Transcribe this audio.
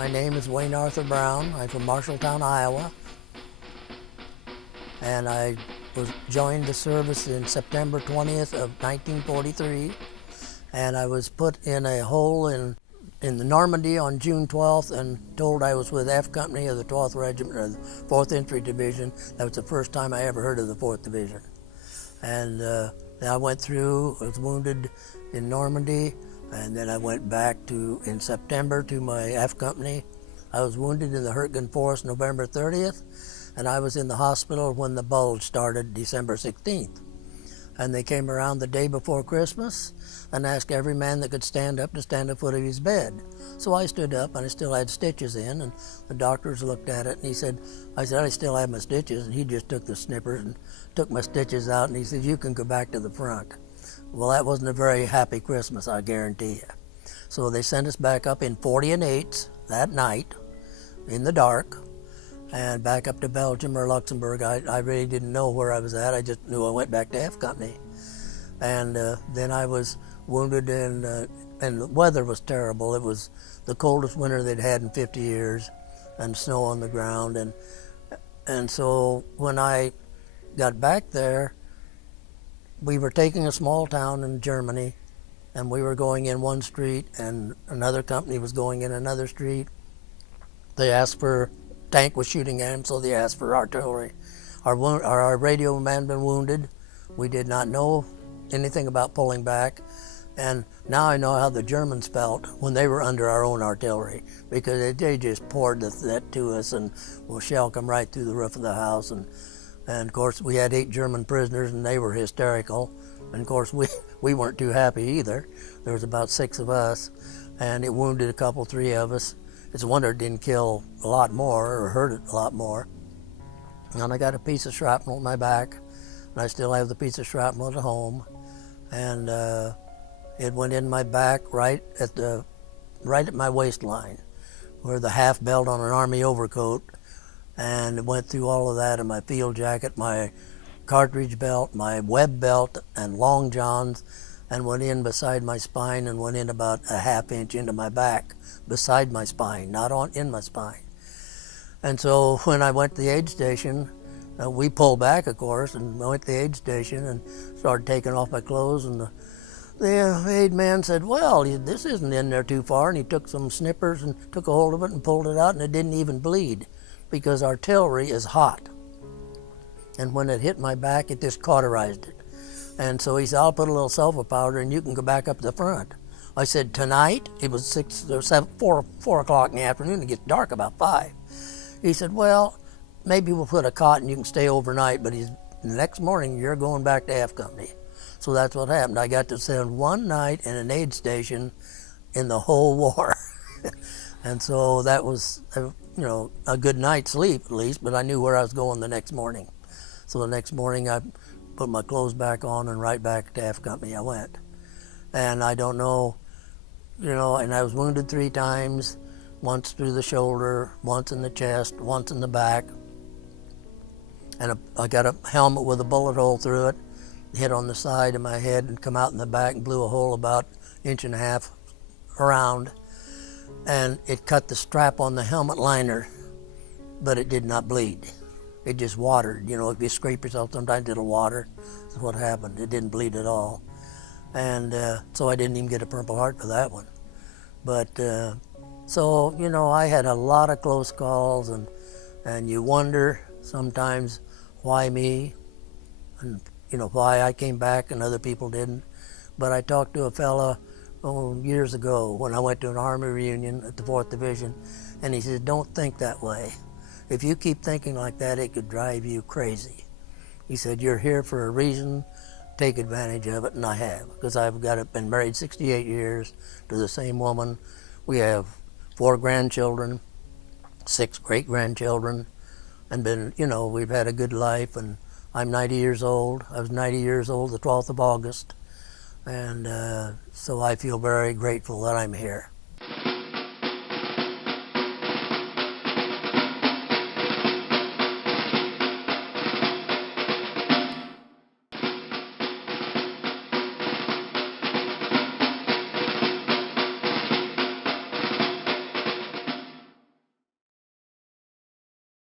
My name is Wayne Arthur Brown. I'm from Marshalltown, Iowa. And I joined the service in September 20th of 1943. And I was put in a hole in the Normandy on June 12th and told I was with F Company of the 12th Regiment or the 4th Infantry Division. That was the first time I ever heard of the 4th Division. And I went through, was wounded in Normandy, and then I went back in September to my F Company. I was wounded in the Hurtgen Forest November 30th, and I was in the hospital when the Bulge started December 16th. And they came around the day before Christmas and asked every man that could stand up to stand at the foot of his bed. So I stood up and I still had stitches in, and the doctors looked at it and I said, I still have my stitches, and he just took the snippers and took my stitches out and he said, you can go back to the front. Well, that wasn't a very happy Christmas, I guarantee you. So they sent us back up in 40 and 8s that night in the dark and back up to Belgium or Luxembourg. I really didn't know where I was at. I just knew I went back to F Company. And then I was wounded and the weather was terrible. It was the coldest winter they'd had in 50 years and snow on the ground. And so when I got back there, we were taking a small town in Germany, and we were going in one street and another company was going in another street. They asked for, tank was shooting at him, so they asked for artillery. Our radio man had been wounded. We did not know anything about pulling back. And now I know how the Germans felt when they were under our own artillery, because they just poured that to us and will shell come right through the roof of the house. And of course, we had 8 German prisoners, and they were hysterical. And of course, we weren't too happy either. There was about 6 of us, and it wounded 3 of us. It's a wonder it didn't kill a lot more or hurt it a lot more. And I got a piece of shrapnel in my back, and I still have the piece of shrapnel at home. And it went in my back right at my waistline, where the half belt on an army overcoat. And it went through all of that in my field jacket, my cartridge belt, my web belt, and long johns, and went in beside my spine and went in about a ½ inch into my back, beside my spine, not in my spine. And so when I went to the aid station, we pulled back, of course, and I went to the aid station and started taking off my clothes, and the aid man said, well, this isn't in there too far, and he took some snippers and took a hold of it and pulled it out, and it didn't even bleed, because artillery is hot. And when it hit my back, it just cauterized it. And so he said, I'll put a little sulfur powder and you can go back up the front. I said, tonight? It was 4 o'clock in the afternoon. It gets dark about 5. He said, well, maybe we'll put a cot and you can stay overnight, but the next morning you're going back to F Company. So that's what happened. I got to spend one night in an aid station in the whole war. And so that was, a good night's sleep at least, but I knew where I was going the next morning. So the next morning I put my clothes back on and right back to F Company I went. And I don't know, and I was wounded 3 times, once through the shoulder, once in the chest, once in the back. And I got a helmet with a bullet hole through it, hit on the side of my head and come out in the back and blew a hole about 1.5 inches around. And it cut the strap on the helmet liner, but it did not bleed. It just watered. If you scrape yourself, sometimes it'll water. That's what happened. It didn't bleed at all. And so I didn't even get a Purple Heart for that one. But so, I had a lot of close calls, and you wonder sometimes why me, and why I came back and other people didn't. But I talked to a fella years ago when I went to an Army reunion at the 4th Division, and he said, don't think that way. If you keep thinking like that, it could drive you crazy. He said, you're here for a reason, take advantage of it, and I have, because been married 68 years to the same woman. We have 4 grandchildren, 6 great-grandchildren, and we've had a good life, and I'm 90 years old. I was 90 years old the 12th of August. And so I feel very grateful that I'm here.